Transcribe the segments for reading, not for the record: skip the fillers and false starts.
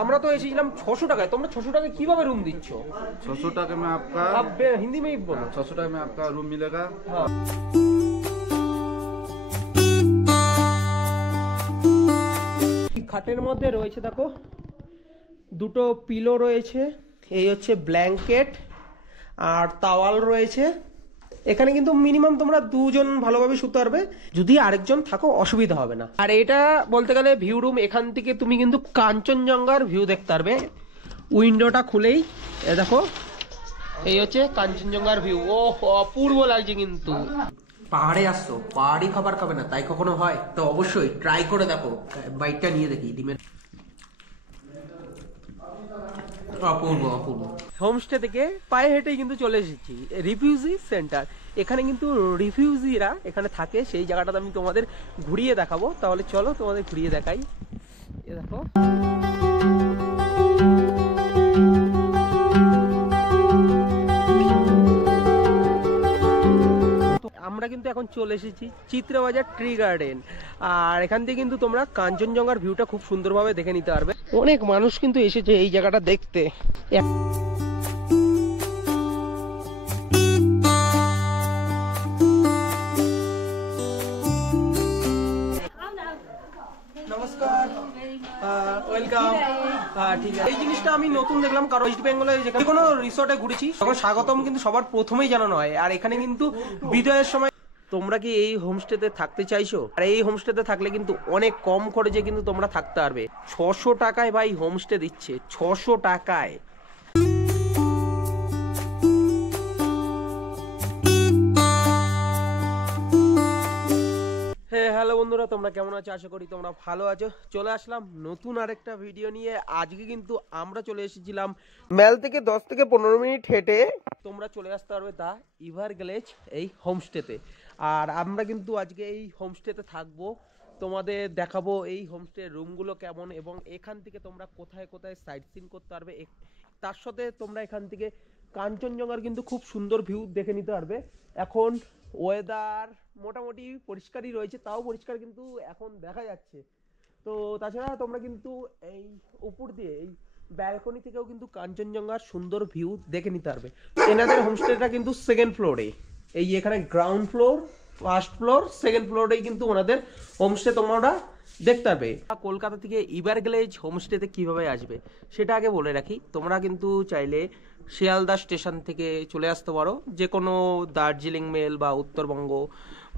আমরা তো এসেছিলাম 600 টাকায়, তোমরা 600 টাকায় কিভাবে রুম দিচ্ছ? 600 टका में आपका, आप हिंदी में ही बोलो। 600 टका में आपका रूम मिलेगा। हाँ। খাটের মধ্যে রয়েছে দেখো দুটো পিলো রয়েছে, এই হচ্ছে ব্ল্যাঙ্কেট আর তাওয়াল রয়েছে। এখানে কিন্তু মিনিমাম তোমরা দুজন ভালোভাবে শুতে পারবে, যদি আরেকজন থাকো অসুবিধা হবে না। আর এটা বলতে গেলে ভিউ রুম, এখান থেকে তুমি কিন্তু কাঞ্চনজঙ্ঘার ভিউ দেখতে পারবে। উইন্ডোটা খুলেই দেখো এই হচ্ছে কাঞ্চনজঙ্ঘার ভিউ। ও অপূর্ব লাগছে। কিন্তু পাহাড়ে আসছো, পাহাড়ি খাবার খাবে না তাই কখনো হয়? তো অবশ্যই ট্রাই করে দেখো। বাইকটা নিয়ে দেখি ডিমের। অপূর্ব অপূর্ব। হোমস্টে থেকে পায়ে হেঁটেই কিন্তু চলে এসেছি রিফিউজি সেন্টার। এখানে কিন্তু রিফিউজিরা এখানে থাকে, সেই জায়গাটাতে আমি তোমাদের ঘুরিয়ে দেখাবো। তাহলে চলো তোমাদের ঘুরিয়ে দেখাই। এ দেখো আমরা কিন্তু এখন চলে এসেছি চিত্রবাজার ট্রি গার্ডেন। আর এখান থেকে কিন্তু তোমরা কাঞ্চনজঙ্ঘার ভিউটা খুব সুন্দরভাবে দেখে নিতে পারবে। অনেক মানুষ কিন্তু এসেছে এই জায়গাটা দেখতে। নমস্কার, ওয়েলকাম। ঠিক আছে, এই জিনিসটা আমি নতুন দেখলাম, কারণ ওয়েস্ট বেঙ্গলে যেখানে কোনো রিসোর্টে ঘুরেছি তখন স্বাগতম কিন্তু সবার প্রথমেই জানানো হয়। আর এখানে কিন্তু বিদায়ের সময় তোমরা কি এই হোমস্টেতে থাকতে চাইছো? আর এই হোমস্টেতে থাকলে কিন্তু অনেক কম খরচে কিন্তু তোমরা থাকতে পারবে। 600 টাকায় ভাই হোমস্টে দিচ্ছে, 600 টাকায়। হ্যালো বন্ধুরা, তোমরা কেমন আছো? আশা করি তোমরা ভালো আছো। চলে আসলাম নতুন আরেকটা ভিডিও নিয়ে। আজকে কিন্তু আমরা চলে এসেছিলাম মেল থেকে 10 থেকে 15 মিনিট হেঁটে তোমরা চলে আসতে পারবে দা এভারগ্লেজ এই হোমস্টেতে। আর আমরা কিন্তু আজকে এই হোমস্টেতে থাকবো, তোমাদের দেখাবো এই হোমস্টে রুমগুলো কেমন এবং এখান থেকে তোমরা কোথায় কোথায় সাইট সিন করতে পারবে। তার সাথে তোমরা এখান থেকে কাঞ্চনজঙ্ঘার কিন্তু খুব সুন্দর ভিউ দেখে নিতে পারবে। এখন ওয়েদার মোটামুটি পরিষ্কারই রয়েছে, তাও পরিষ্কার কিন্তু এখন দেখা যাচ্ছে। তো তাছাড়া তোমরা কিন্তু এই উপর দিয়ে এই ব্যালকনি থেকেও কিন্তু কাঞ্চনজঙ্ঘার সুন্দর ভিউ দেখে নিতে পারবে। এনাদের হোমস্টেটা কিন্তু সেকেন্ড ফ্লোরে, এই এখানে ground floor, first floor, second ফ্লোরেই কিন্তু ওনাদের হোমস্টে তোমরা দেখতে পারবে। কলকাতা থেকে এভারগ্লেজ হোমস্টেতে কিভাবে আসবে সেটা আগে বলে রাখি। তোমরা কিন্তু চাইলে শিয়ালদা স্টেশন থেকে চলে আসতে পারো, যে কোনো দার্জিলিং মেল বা উত্তরবঙ্গ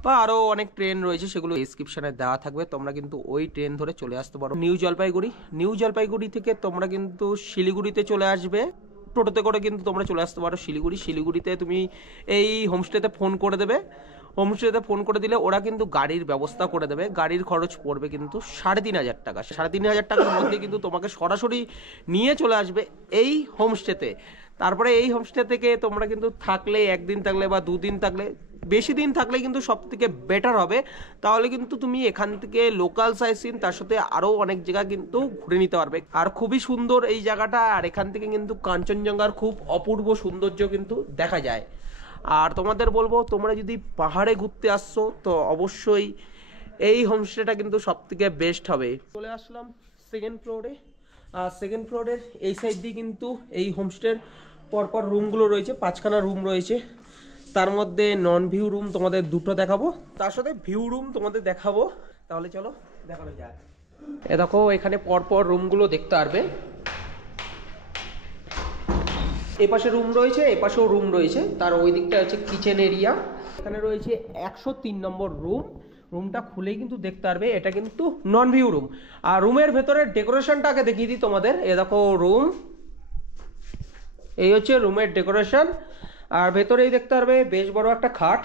বা আরও অনেক ট্রেন রয়েছে, সেগুলো ডিসক্রিপশানে দেওয়া থাকবে। তোমরা কিন্তু ওই ট্রেন ধরে চলে আসতে পারো নিউ জলপাইগুড়ি। নিউ জলপাইগুড়ি থেকে তোমরা কিন্তু শিলিগুড়িতে চলে আসবে। টোটোতে করে কিন্তু তোমরা চলে আসতে পারো শিলিগুড়ি। শিলিগুড়িতে তুমি এই হোমস্টেতে ফোন করে দেবে। হোমস্টেতে ফোন করে দিলে ওরা কিন্তু গাড়ির ব্যবস্থা করে দেবে। গাড়ির খরচ পড়বে কিন্তু 3,500 টাকা। 3,500 টাকার মধ্যে কিন্তু তোমাকে সরাসরি নিয়ে চলে আসবে এই হোমস্টেতে। তারপরে এই হোমস্টে থেকে তোমরা কিন্তু থাকলে, একদিন থাকলে বা দুদিন থাকলে, বেশি দিন থাকলে কিন্তু সব থেকে বেটার হবে। তাহলে কিন্তু তুমি এখান থেকে লোকাল সাইট সিন তার সাথে আরও অনেক জায়গা কিন্তু ঘুরে নিতে পারবে। আর খুবই সুন্দর এই জায়গাটা। আর এখান থেকে কিন্তু কাঞ্চনজঙ্ঘার খুব অপূর্ব সৌন্দর্য কিন্তু দেখা যায়। আর তোমাদের বলবো, তোমরা যদি পাহাড়ে ঘুরতে আসছো তো অবশ্যই এই হোমস্টেটা কিন্তু সব থেকে বেস্ট হবে। চলে আসলাম সেকেন্ড ফ্লোরে। আর সেকেন্ড ফ্লোরের এই সাইড দিয়ে কিন্তু এই হোমস্টের পরপর রুমগুলো রয়েছে, 5খানা রুম রয়েছে। তার মধ্যে নন ভিউ রুম তোমাদের 2টো দেখাবো, তার সাথে ভিউ রুম তোমাদের দেখাবো। তাহলে চলো দেখানো যায়। এ দেখো এখানে পরপর রুমগুলো দেখতে পারবে। এপাশে রুম রয়েছে, এপাশেও রুম রয়েছে। তার ওই দিকটা হচ্ছে কিচেন এরিয়া। এখানে রয়েছে 103 নম্বর রুম। রুমটা খুলেই কিন্তু দেখতে পারবে এটা কিন্তু নন ভিউ রুম। আর রুমের ভেতরের ডেকোরেশনটা আগে দেখিয়ে দিই তোমাদের। এ দেখো রুম, এই হচ্ছে রুমের ডেকোরেশন। আর ভেতরেই দেখতে পারবে বেশ বড় একটা খাট।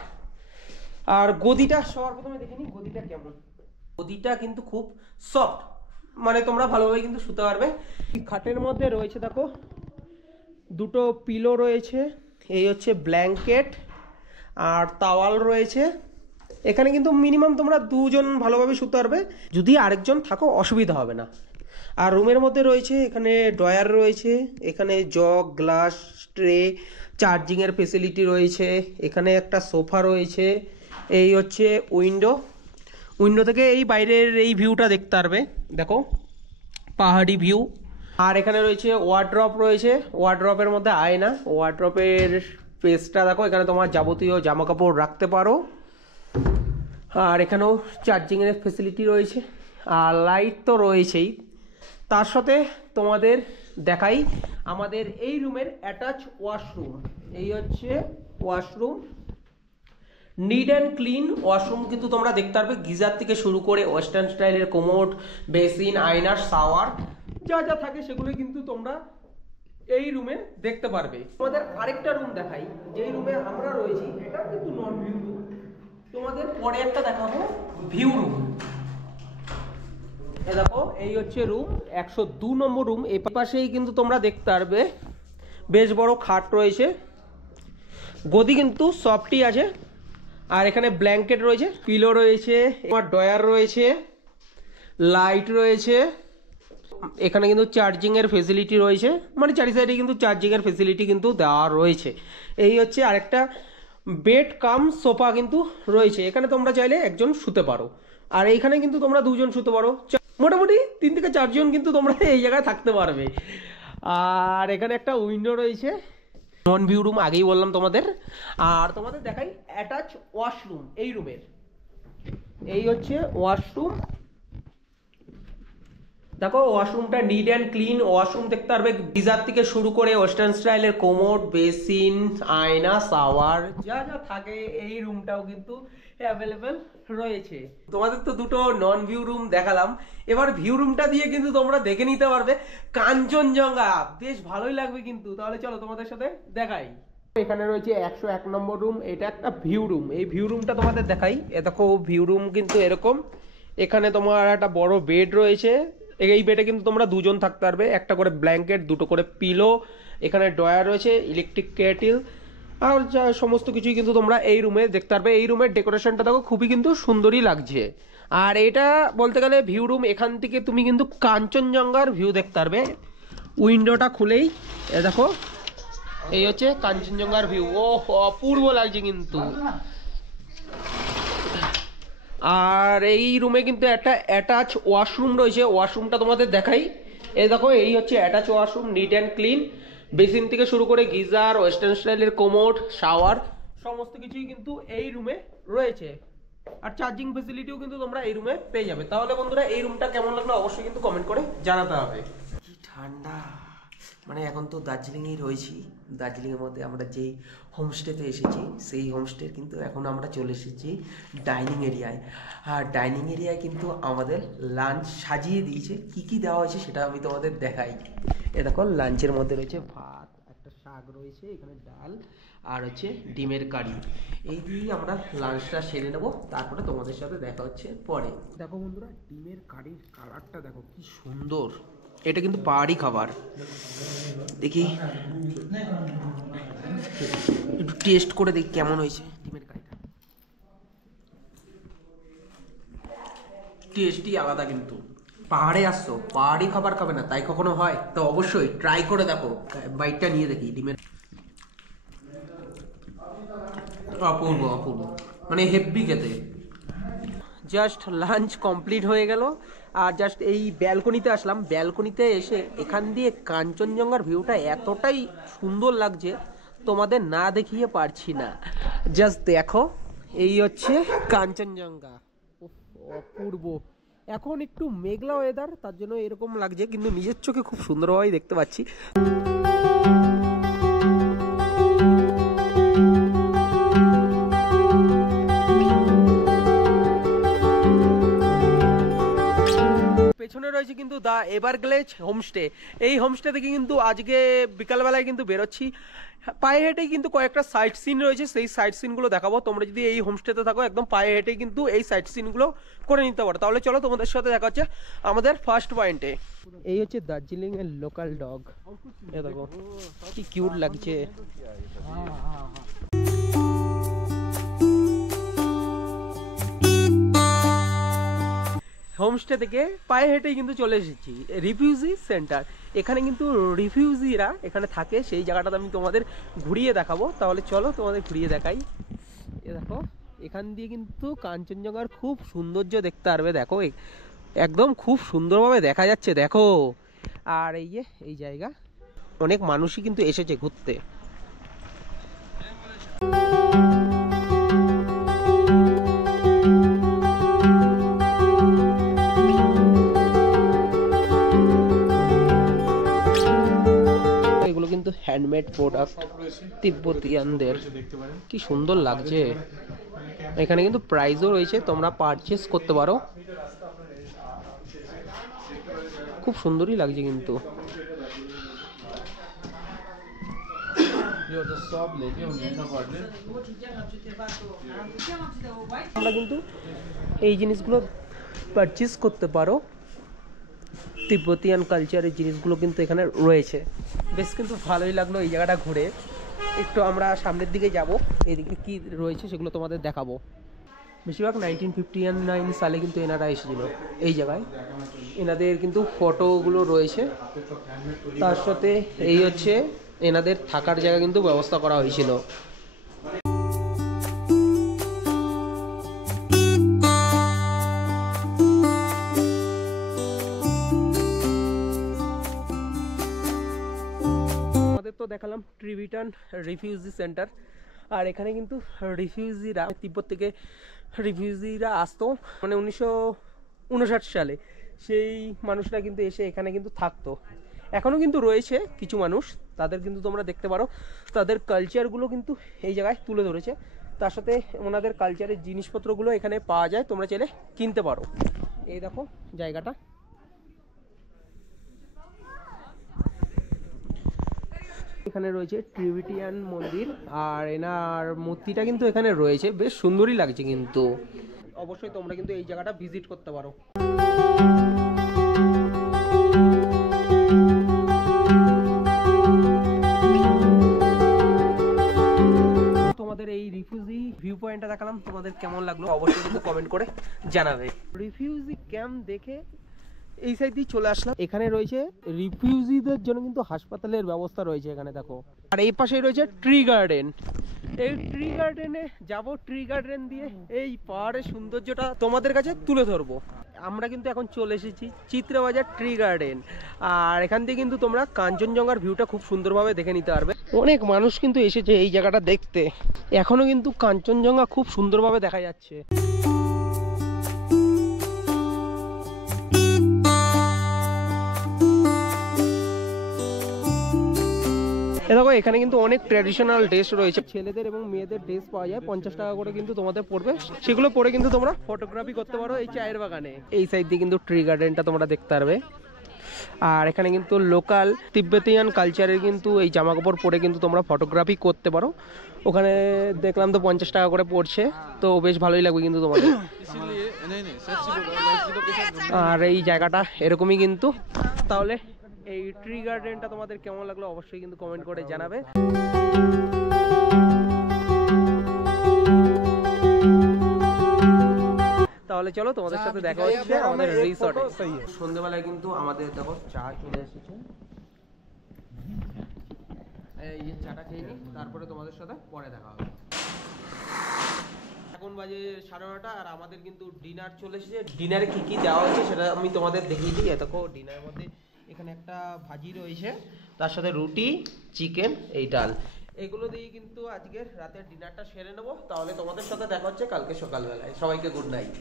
আর গদিটা সবার প্রথমে দেখে নিই গদিটা কেমন। গদিটা কিন্তু খুব সফট, মানে তোমরা ভালোভাবে কিন্তু শুতে পারবে। খাটের মধ্যে রয়েছে দেখো দুটো পিলো রয়েছে, এই হচ্ছে ব্ল্যাঙ্কেট আর তাওয়াল রয়েছে। এখানে কিন্তু মিনিমাম তোমরা দুজন ভালোভাবে শুতে পারবে, যদি আরেকজন থাকো অসুবিধা হবে না। আর রুমের মধ্যে রয়েছে এখানে ড্রয়ার রয়েছে, এখানে জগ, গ্লাস, ট্রে, চার্জিংয়ের ফেসিলিটি রয়েছে। এখানে একটা সোফা রয়েছে। এই হচ্ছে উইন্ডো। উইন্ডো থেকে এই বাইরের এই ভিউটা দেখতে পারবে। দেখো পাহাড়ি ভিউ, আর এখানে রয়েছে ওয়ার্ড্রপ রয়েছে, ওয়ার্ড্রপের মধ্যে আয়না, ওয়ার্ড্রপের স্পেসটা দেখো, এখানে তোমার যাবতীয় জামা কাপড় রাখতে পারো। আর এখানেও চার্জিংয়ের ফেসিলিটি রয়েছে, আর লাইট তো রয়েছেই। তার সাথে তোমাদের দেখাই আমাদের এই রুমের অ্যাটাচ ওয়াশরুম। এই হচ্ছে washroom, need and clean washroom কিন্তু তোমরা দেখতে পারবে। গিজার থেকে শুরু করে ওয়েস্টার্ন স্টাইলের কোমোড, বেসিন, আয়নার, শাওয়ার যা যা থাকে সেগুলো কিন্তু তোমরা এই রুমে দেখতে পারবে। তোমাদের আরেকটা রুম দেখাই, যেই রুমে আমরা রয়েছি এটা কিন্তু নন ভিউ রুম। তোমাদের পরে একটা দেখাবো ভিউ রুম। দেখো এই হচ্ছে রুম, 102 নম্বর রুম। এই পাশেই কিন্তু তোমরা দেখতে পারবে বেশ বড় খাট রয়েছে, গদি কিন্তু সফটই আছে। আর এখানে ব্ল্যাঙ্কেট রয়েছে, পিলো রয়েছে, তোমার ডয়ার রয়েছে, লাইট রয়েছে। এখানে কিন্তু চার্জিং এর ফেসিলিটি রয়েছে, মানে চারি সাইডে কিন্তু চার্জিং এর ফেসিলিটি কিন্তু দেওয়া রয়েছে। এই হচ্ছে আরেকটা বেড কাম সোফা কিন্তু রয়েছে, এখানে তোমরা চাইলে একজন শুতে পারো। আর এইখানে কিন্তু তোমরা দুজন শুতে পারো, মোটামুটি 3 থেকে 4 জন কিন্তু তোমরা এই জায়গায় থাকতে পারবে। আর এখানে একটা উইন্ডো রয়েছে, নন ভিউ রুম আগেই বললাম তোমাদের। আর তোমাদের দেখাই অ্যাটাচ ওয়াশরুম এই রুমের। এই হচ্ছে ওয়াশরুম, দেখো ওয়াশরুমটা নিট অ্যান্ড ক্লিন ওয়াশরুম দেখতে পারবে। গিজার থেকে শুরু করে ওয়েস্টার্ন স্টাইলের কোমোড, বেসিন, আয়না, শাওয়ার যা যা থাকে এই রুমটাও কিন্তু অ্যাভেলেবেল রয়েছে। তোমাদের তো দুটো নন ভিউ রুম দেখালাম, এবার ভিউ রুমটা দিয়ে কিন্তু তোমরা দেখে নিতে পারবে কাঞ্চনজঙ্ঘা। বেশ ভালোই লাগবে কিন্তু। তাহলে চলো তোমাদের সাথে দেখাই। এখানে রয়েছে 101 নম্বর রুম, এটা একটা ভিউ রুম। এই ভিউ রুমটা তোমাদের দেখাই। এ দেখো ভিউ রুম কিন্তু এরকম। এখানে তোমার একটা বড় বেড রয়েছে, এই বেডে কিন্তু তোমরা দুজন থাকতে পারবে। একটা করে ব্ল্যাঙ্কেট, দুটো করে পিলো, এখানে ডয়ার রয়েছে, ইলেকট্রিক কেটেল, আর যা সমস্ত কিছুই কিন্তু তোমরা এই রুমে দেখতে পারবে। এই রুমের ডেকোরেশনটা দেখো খুবই কিন্তু সুন্দরই লাগছে। আর এটা বলতে গেলে ভিউ রুম, এখান থেকে তুমি কিন্তু কাঞ্চনজঙ্ঘার ভিউ দেখতে পারবে। উইন্ডোটা খুলেই এ দেখো এই হচ্ছে কাঞ্চনজঙ্ঘার ভিউ। ও অপূর্ব লাগছে কিন্তু। আর এই রুমে কিন্তু একটা অ্যাটাচ ওয়াশরুম রয়েছে, ওয়াশরুমটা তোমাদের দেখাই। এই দেখো এই হচ্ছে attach washroom, neat and clean. Basin থেকে শুরু করে গিজার, ওয়েস্টার্ন স্টাইলের কোমোড, শাওয়ার সমস্ত কিছুই কিন্তু এই রুমে রয়েছে। আর চার্জিং ফেসিলিটিও কিন্তু তোমরা এই রুমে পেয়ে যাবে। তাহলে বন্ধুরা এই রুমটা কেমন লাগলো অবশ্যই কিন্তু কমেন্ট করে জানাতে হবে। কি ঠান্ডা, মানে এখন তো দার্জিলিংয়েই রয়েছি। দার্জিলিংয়ের মধ্যে আমরা যেই হোমস্টেতে এসেছি সেই হোমস্টের কিন্তু এখন আমরা চলে এসেছি ডাইনিং এরিয়ায়। আর ডাইনিং এরিয়ায় কিন্তু আমাদের লাঞ্চ সাজিয়ে দিয়েছে। কি কি দেওয়া হয়েছে সেটা আমি তোমাদের দেখাই। এ দেখো লাঞ্চের মধ্যে রয়েছে ভাত, একটা শাক রয়েছে, এখানে ডাল, আর হচ্ছে ডিমের কারি। এই দিয়েই আমরা লাঞ্চটা সেরে নেবো, তারপরে তোমাদের সাথে দেখা হচ্ছে পরে। দেখো বন্ধুরা ডিমের কারির কালারটা দেখো কি সুন্দর। এটা কিন্তু পাহাড়ি খাবার। দেখি একটু টেস্ট করে দেখি কেমন হয়েছে ডিমের কারিটা। টেস্টই আলাদা কিন্তু। পাহাড়ে আসছো, পাহাড়ি খাবার খাবে না তাই কখনো হয়? তো অবশ্যই ট্রাই করে দেখো। বাইটটা নিয়ে দেখি ডিমের। অপূর্ব অপূর্ব, মানে হেভি খেতে। জাস্ট লাঞ্চ কমপ্লিট হয়ে গেল, আর জাস্ট এই ব্যালকনিতে আসলাম। ব্যালকনিতে এসে এখান দিয়ে কাঞ্চনজঙ্ঘার ভিউটা এতটাই সুন্দর লাগছে তোমাদের না দেখিয়ে পারছি না। জাস্ট দেখো এই হচ্ছে কাঞ্চনজঙ্ঘা, অপূর্ব। এখন একটু মেঘলা ওয়েদার, তার জন্য এরকম লাগছে, কিন্তু নিজের চোখে খুব সুন্দরভাবেই দেখতে পাচ্ছি। পেছনে রয়েছে কিন্তু দা এভারগ্লেজ হোমস্টে। এই হোমস্টে থেকে কিন্তু আজকে বিকালবেলায় কিন্তু বেরোচ্ছি। পায়ে হেঁটেই কিন্তু কয়েকটা সাইট সিন রয়েছে, সেই সাইট সিনগুলো দেখাবো। তোমরা যদি এই হোমস্টেতে থাকো একদম পায়ে হেঁটেই কিন্তু এই সাইট সিনগুলো করে নিতে পারো। তাহলে চলো তোমাদের সাথে দেখা হচ্ছে আমাদের ফার্স্ট পয়েন্টে। এই হচ্ছে দার্জিলিং এর লোকাল ডগ। এ দেখো কি কিউট লাগছে। হোমস্টে থেকে পায়ে হেঁটেই কিন্তু চলে এসেছি রিফিউজি সেন্টার। এখানে কিন্তু রিফিউজিরা এখানে থাকে, সেই জায়গাটাতে আমি তোমাদের ঘুরিয়ে দেখাবো। তাহলে চলো তোমাদের ঘুরিয়ে দেখাই। এ দেখো এখান দিয়ে কিন্তু কাঞ্চনজঙ্ঘার খুব সৌন্দর্য দেখতে পারবে। দেখো একদম খুব সুন্দরভাবে দেখা যাচ্ছে দেখো। আর এই যে এই জায়গা, অনেক মানুষই কিন্তু এসেছে ঘুরতে। এগুলো কিন্তু হ্যান্ডমেড প্রোডাক্ট তিব্বতিয়ানদের, কি সুন্দর লাগছে। এখানে কিন্তু প্রাইসও রয়েছে, তোমরা পারচেস করতে পারো। খুব সুন্দরই লাগছে কিন্তু। তোমরা কিন্তু এই জিনিসগুলো পারচেস করতে পারো। তিব্বতিয়ান কালচারের জিনিসগুলো কিন্তু এখানে রয়েছে। বেশ কিন্তু ভালোই লাগলো এই জায়গাটা ঘুরে। একটু আমরা সামনের দিকে যাব, এদিকে কি রয়েছে সেগুলো তোমাদের দেখাবো। বেশিরভাগ 1959 সালে কিন্তু এনারা এসেছিল এই জায়গায়। এনাদের কিন্তু ফটোগুলো রয়েছে, তার সাথে এই হচ্ছে এনাদের থাকার জায়গা কিন্তু ব্যবস্থা করা হয়েছিল। তো দেখালাম ট্রিবিটান রিফিউজি সেন্টার। আর এখানে কিন্তু রিফিউজিরা, তিব্বত থেকে রিফিউজিরা আসতো, মানে 1959 সালে সেই মানুষরা কিন্তু এসে এখানে কিন্তু থাকতো। এখনও কিন্তু রয়েছে কিছু মানুষ, তাদের কিন্তু তোমরা দেখতে পারো। তাদের কালচারগুলো কিন্তু এই জায়গায় তুলে ধরেছে। তার সাথে ওনাদের কালচারের জিনিসপত্রগুলো এখানে পাওয়া যায়, তোমরা চাইলে কিনতে পারো। এই দেখো জায়গাটা। এখানে রয়েছে ট্রিবিটিয়ান মন্দির, আর এনার মূর্তিটা কিন্তু এখানে রয়েছে, বেশ সুন্দরই লাগছে কিন্তু। অবশ্যই তোমরা কিন্তু এই জায়গাটা ভিজিট করতে পারো। তোমাদের এই রিফিউজি ভিউ পয়েন্টটা দেখালাম, তোমাদের কেমন লাগলো অবশ্যই কিন্তু কমেন্ট করে জানাবে। রিফিউজি ক্যাম্প দেখে এই সাইড দিয়ে চলে আসলাম। এখানে রয়েছে রিফিউজিদের জন্য কিন্তু হাসপাতালের ব্যবস্থা রয়েছে এখানে, দেখো। আর এই পাশে রয়েছে ট্রি গার্ডেন। এই ট্রি গার্ডেনে যাবো, ট্রি গার্ডেন দিয়ে এই পাহাড়ের সৌন্দর্যটা তোমাদের কাছে তুলে ধরবো। আমরা কিন্তু এখন চলে এসেছি চিত্রবাজার ট্রি গার্ডেন। আর এখান থেকে কিন্তু তোমরা কাঞ্চনজঙ্ঘার ভিউটা খুব সুন্দরভাবে দেখে নিতে পারবে। অনেক মানুষ কিন্তু এসেছে এই জায়গাটা দেখতে। এখনো কিন্তু কাঞ্চনজঙ্ঘা খুব সুন্দরভাবে দেখা যাচ্ছে। দেখো এখানে কিন্তু অনেক ট্র্যাডিশনাল ড্রেস রয়েছে, ছেলেদের এবং মেয়েদের ড্রেস পাওয়া যায়। 50 টাকা করে কিন্তু তোমাদের পড়বে, সেগুলো পরে কিন্তু তোমরা ফটোগ্রাফি করতে পারো এই চায়ের বাগানে। এই সাইড দিয়ে কিন্তু ট্রি গার্ডেনটা তোমরা দেখতে পারবে। আর এখানে কিন্তু লোকাল তিব্বতিয়ান কালচারের কিন্তু এই জামা কাপড় পরে কিন্তু তোমরা ফটোগ্রাফি করতে পারো। ওখানে দেখলাম তো 50 টাকা করে পড়ছে, তো বেশ ভালোই লাগবে কিন্তু তোমাদের। আর এই জায়গাটা এরকমই কিন্তু। তাহলে এই ট্রি গার্ডেনটা তোমাদের কেমন লাগলো অবশ্যই কিন্তু কমেন্ট করে জানাবে। তাহলে চলো তোমাদের সাথে দেখা হচ্ছে আমাদের রিসর্টে। সন্ধ্যেবেলায় কিন্তু আমাদের দেখো চা চলে এসেছে। এই চাটা খেয়ে নিই, তারপরে তোমাদের সাথে পরে দেখা হবে। এখন বাজে 9:30 আর আমাদের কিন্তু ডিনার চলে এসেছে। ডিনারে কি কি দেওয়া হয়েছে সেটা আমি তোমাদের দেখিয়ে দিই। দেখো ডিনারের মধ্যে এখানে একটা ভাজি রয়েছে, তার সাথে রুটি, চিকেন, এই ডাল, এগুলো দিয়ে কিন্তু আজকে রাতের ডিনারটা সেরে নেবো। তাহলে তোমাদের সাথে দেখা হচ্ছে কালকে সকালবেলায়। সবাইকে গুড নাইট,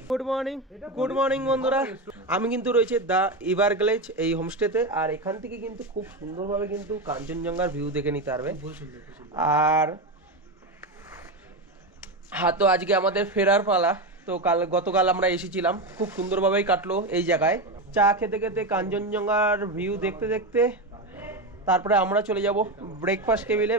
গুড মর্নিং বন্ধুরা। আমি কিন্তু রয়েছে দ্য এভারগ্লেজ এই হোমস্টেতে। আর এখান থেকে কিন্তু খুব সুন্দরভাবে কিন্তু কাঞ্চনজঙ্ঘার ভিউ দেখে নিতে পারবে। আর হ্যাঁ, তো আজকে আমাদের ফেরার পালা। তো গতকাল আমরা এসেছিলাম, খুব সুন্দরভাবেই কাটলো এই জায়গায় চা খেতে খেতে, কাঞ্চনজঙ্ঘার ভিউ দেখতে দেখতে। তারপরে আমরা চলে যাব ব্রেকফাস্ট টেবিলে।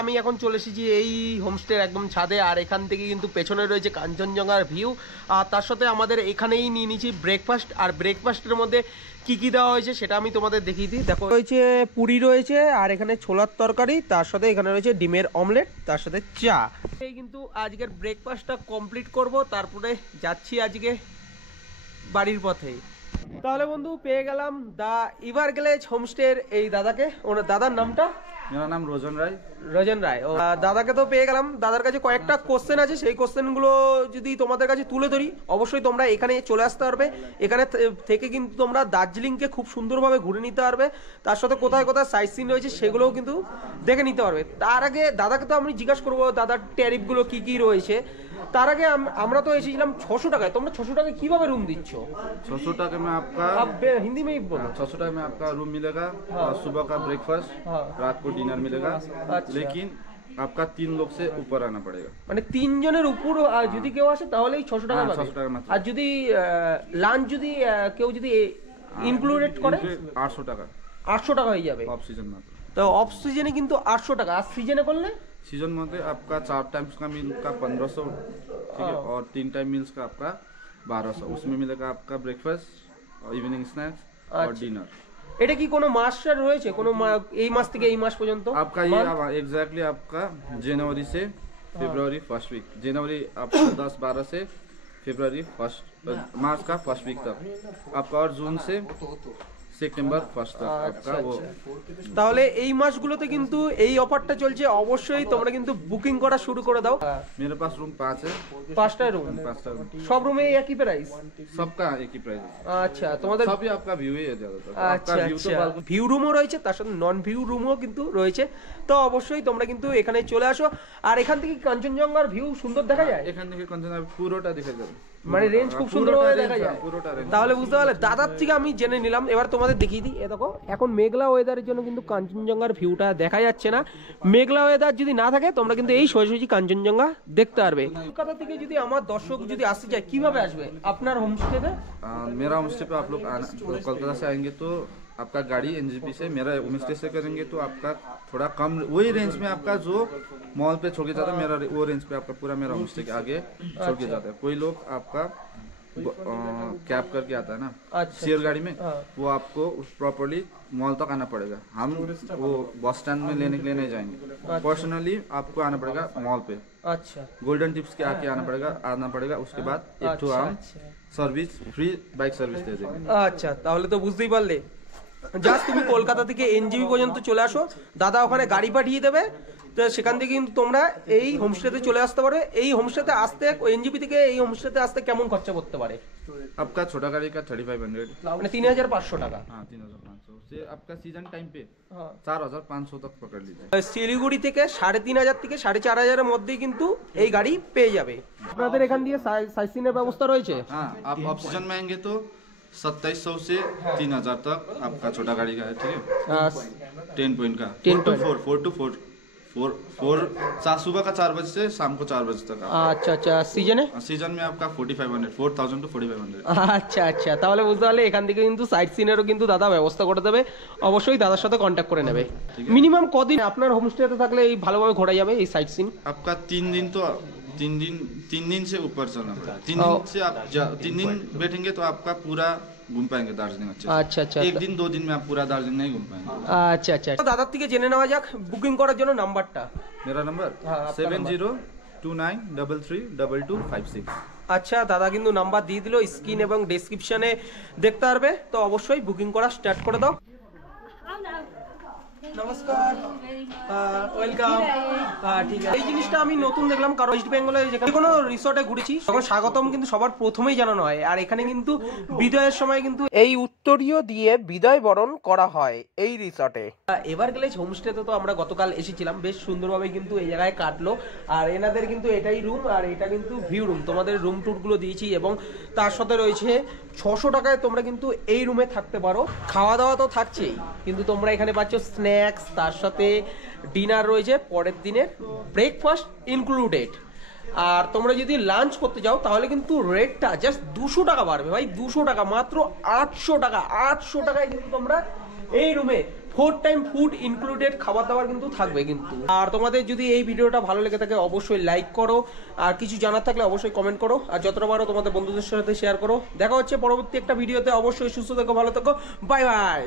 আমি এখন চলে এসেছি এই হোমস্টের একদম ছাদে। আর এখান থেকে কিন্তু পেছনে রয়েছে কাঞ্চনজঙ্ঘার ভিউ। আর তার সাথে আমাদের এখানেই নিয়ে নিয়েছি ব্রেকফাস্ট। আর ব্রেকফাস্টের মধ্যে কি কি দেওয়া হয়েছে সেটা আমি তোমাদের দেখিয়ে দিই। দেখো রয়েছে পুরি রয়েছে, আর এখানে ছোলার তরকারি, তার সাথে এখানে রয়েছে ডিমের অমলেট, তার সাথে চা। এই কিন্তু আজকের ব্রেকফাস্টটা কমপ্লিট করব, তারপরে যাচ্ছি আজকে বাড়ির পথে। তাহলে বন্ধু পেয়ে গেলাম দা এভারগ্লেজ হোমস্টের এই দাদাকে। ওনার দাদার নামটা? मेरा नाम रोजन राय। রজন রায়। ও দাদাকে তো পেয়ে গেলাম। দাদার কাছে কয়েকটা কোশ্চেন আছে, সেই কোশ্চেনগুলো যদি তোমাদের কাছে তুলে ধরি, অবশ্যই তোমরা এখানে চলে আসতে পারবে। এখানে থেকে কিন্তু তোমরা দার্জিলিংকে খুব সুন্দরভাবে ঘুরে নিতে পারবে। তার সাথে কোথায় কোথায় সাইট সিন রয়েছে সেগুলোও কিন্তু দেখে নিতে পারবে। তার আগে দাদাকে তো আমি জিজ্ঞাসা করবো দাদার ট্যারিফগুলো কি কি রয়েছে। তার আগে আমরা তো এসেছিলাম 600 টাকায়। তোমরা 600 টাকায় কিভাবে রুম দিচ্ছ? 600 टके में आपका हिंदी में ही बोलो। 600 टके में आपका रूम मिलेगा, सुबह का ब्रेकफास्ट, हाँ। रात को डिनर मिलेगा। अच्छा। लेकिन आपका 3 लोग से ऊपर आना पड़ेगा। মানে 3 জনের উপর যদি কেউ আসে তাহলেই 600 টাকা হ্যাঁ, পাবে। 600 টাকা মাত্র। আর যদি লাঞ্চ যদি কেউ যদি ইনক্লুডেড করে 800 टका 800 টাকা হয়ে যাবে। ऑफ सीजन मात्र। তো অফ সিজনে কিন্তু 800 টাকা, আর সিজনে করলে सीजन में आपका 4 टाइम्स का मील का 1500, ठीक है, और 3 टाइम मील्स का आपका 1200। उसमें मिलेगा आपका ब्रेकफास्ट और इवनिंग स्नैक्स और अच्छा। डिनर। এটা কি কোনো মাসের রয়েছে? কোনো এই মাস থেকে এই মাস পর্যন্ত? आपका ये एग्जैक्टली आपका जनवरी से फरवरी फर्स्ट वीक, जनवरी आपका 10-12 से फरवरी फर्स्ट, मार्च का फर्स्ट वीक तक आपका, और जून से सेप्टेम्बर फर्स्ट तक आपका वो। তাহলে এই মাসগুলোতে কিন্তু এই অফারটা চলছে। অবশ্যই তোমরা কিন্তু বুকিং করা শুরু করে দাও। मेरे पास रूम 5 है, 5টা রুম, 5टा रूम, সব রুমে একই প্রাইস? सबका एक ही प्राइस है। আচ্ছা, তোমাদের सभी आपका व्यू ही है ज्यादातर। আচ্ছা आपका व्यू तो আচ্ছা, ভিউ রুমও রয়েছে, তার সাথে নন ভিউ রুমও কিন্তু রয়েছে। তো অবশ্যই তোমরা কিন্তু এখানে চলে আসো। আর এখান থেকে কাঞ্চনজঙ্ঘার ভিউ সুন্দর দেখা যায়? এখান থেকে কঞ্চনা পুরোটা দেখে যাবে, মানে রেঞ্জ খুব সুন্দরভাবে দেখা যায়। পুরোটা রেঞ্জ। তাহলে বুঝতে পারলে দাদার থেকে আমি জেনে নিলাম। এবার তোমাদের দেখিয়ে দিই। এ দেখো, এখন মেঘলা ওয়েদারের জন্য কিন্তু কাঞ্চনজঙ্ঘার ভিউটা দেখা যাচ্ছে না। মেঘলা ওয়েদার যদি না থাকে তোমরা কিন্তু এই সোজাসুজি কাঞ্চনজঙ্ঘা দেখতে পারবে। কলকাতা থেকে যদি আমার দর্শক যদি আসতে চায় কিভাবে আসবে আপনার হোমস্টেতে? मेरा होम स्टे पे आप लोग कोलकाता से आएंगे तो आपका गाड़ी एनजीपी से, मेरा होम स्टे से करेंगे तो आपका थोड़ा कम वही रेंज में आपका जो मॉल पे छोड़ के जाता है, मेरा वो रेंज पे आपका पूरा मेरा होम स्टे के आगे छोड़ के जाता है। कोई लोग आपका कैब करके आता है ना, अच्छा, शेयर गाड़ी में, हाँ। वो आपको प्रॉपर्ली मॉल तक आना पड़ेगा। हम वो बस स्टैंड में लेने के लिए नहीं जाएंगे, पर्सनली आपको आना पड़ेगा मॉल पे, আচ্ছা गोल्डन टिप्स के आके आना पड़ेगा। उसके बाद एक ठो हम सर्विस फ्री बाइक सर्विस दे देंगे। আচ্ছা, তাহলে তো বুঝতেই পারলে। জাস্ট তুমি কলকাতা থেকে এনজিবি পর্যন্ত চলে আসো, দাদা ওখানে গাড়ি পাঠিয়ে দেবে। তো সেখান থেকে কিন্তু তোমরা এই হোমস্টেতে চলে আসতে পারবে। এই হোমস্টেতে আসতে এনজিবি থেকে এই হোমস্টেতে আসতে কেমন খরচা পড়তে পারে? आपका छोटा गाड़ी का 3500, মানে 3500 টাকা। हाँ 3500 से आपका सीजन टाइम पे হ্যাঁ। 4500 तक पकड़ लीजिए। শিলিগুড়ি থেকে 3500 থেকে 4500 মধ্যেই কিন্তু এই গাড়ি পেয়ে যাবে। আপনাদের এখান দিয়ে সাইট সিনের ব্যবস্থা রয়েছে? हाँ, आप ऑफ सीजन में आएंगे तो 2700 से 3000 तक आपका छोटा गाड़ी का है, ठीक है, 10 पॉइंट का, 4 to 4 सुबह का 4 बजे से शाम को 4 बजे तक। আচ্ছা আচ্ছা, সিজনে? सीजन में आपका 4500, 4000 to 4500। আচ্ছা আচ্ছা, তাহলে বুঝতে পারলে এখান থেকে কিন্তু সাইট সিনেরও কিন্তু দাদা ব্যবস্থা করে দেবে। অবশ্যই দাদার সাথে কন্ট্যাক্ট করে নেবে। মিনিমাম কদিন আপনার হোমস্টেতে থাকলে এই ভালোভাবে ঘোরা যাবে এই সাইট সিন? आपका 3 दिन तो 3 दिन से ऊपर चलना पड़ेगा। 3 दिन से आप 3 दिन बैठेंगे तो आपका पूरा घूम पाएंगे दार्जिलिंग अच्छे से। আচ্ছা আচ্ছা, एक दिन 2 दिन में आप पूरा दार्जिलिंग नहीं घूम पाएंगे। আচ্ছা আচ্ছা, দাদার থেকে জেনে নেওয়া যাক বুকিং করার জন্য নাম্বারটা। मेरा नंबर हाँ, आपका 7029332256। আচ্ছা, দাদা কিন্তু নাম্বার দিয়ে দিল, স্ক্রিন এবং ডেসক্রিপশনে দেখতে পারবে। তো অবশ্যই বুকিং করা স্টার্ট করে দাও। নমস্কার, ওয়েলকাম। ঠিক আছে, এই জিনিসটা আমি নতুন দেখলাম, কারণ ওয়েস্ট বেঙ্গলে যেখানে কোনো রিসর্টে ঘুরেছি তখন স্বাগতম কিন্তু সবার প্রথমেই জানানো হয়। আর এখানে কিন্তু বিদায়ের সময় কিন্তু এই উত্তরীয় দিয়ে বিদায় বরণ করা হয় এই রিসর্টে। এভারগ্লেজ হোমস্টেতে তো আমরা গতকাল এসেছিলাম, বেশ সুন্দরভাবে কিন্তু এই জায়গায় কাটলো। আর এনাদের কিন্তু এটাই রুম, আর এটা কিন্তু ভিউ রুম। তোমাদের রুম ট্যুরগুলো দিয়েছি এবং তার সাথে রয়েছে 600 টাকায় তোমরা কিন্তু এই রুমে থাকতে পারো। খাওয়া দাওয়া তো থাকছেই, কিন্তু তোমরা এখানে পাচ্ছ স্ন্যাক্স, তার সাথে ডিনার রয়েছে, পরের দিনের ব্রেকফাস্ট ইনক্লুডেড। আর তোমরা যদি লাঞ্চ করতে যাও তাহলে কিন্তু রেটটা জাস্ট 200 টাকা বাড়বে ভাই, 200 টাকা, মাত্র 800 টাকা। 800 টাকায় কিন্তু তোমরা এই রুমে 4 টাইম ফুড ইনক্লুডেড খাবার দাবার কিন্তু থাকবে কিন্তু। আর তোমাদের যদি এই ভিডিওটা ভালো লেগে থাকে অবশ্যই লাইক করো, আর কিছু জানার থাকলে অবশ্যই কমেন্ট করো, আর যতটা পারো তোমাদের বন্ধুদের সাথে শেয়ার করো। দেখা হচ্ছে পরবর্তী একটা ভিডিওতে। অবশ্যই সুস্থ থেকো, ভালো থেকো, বাই বাই।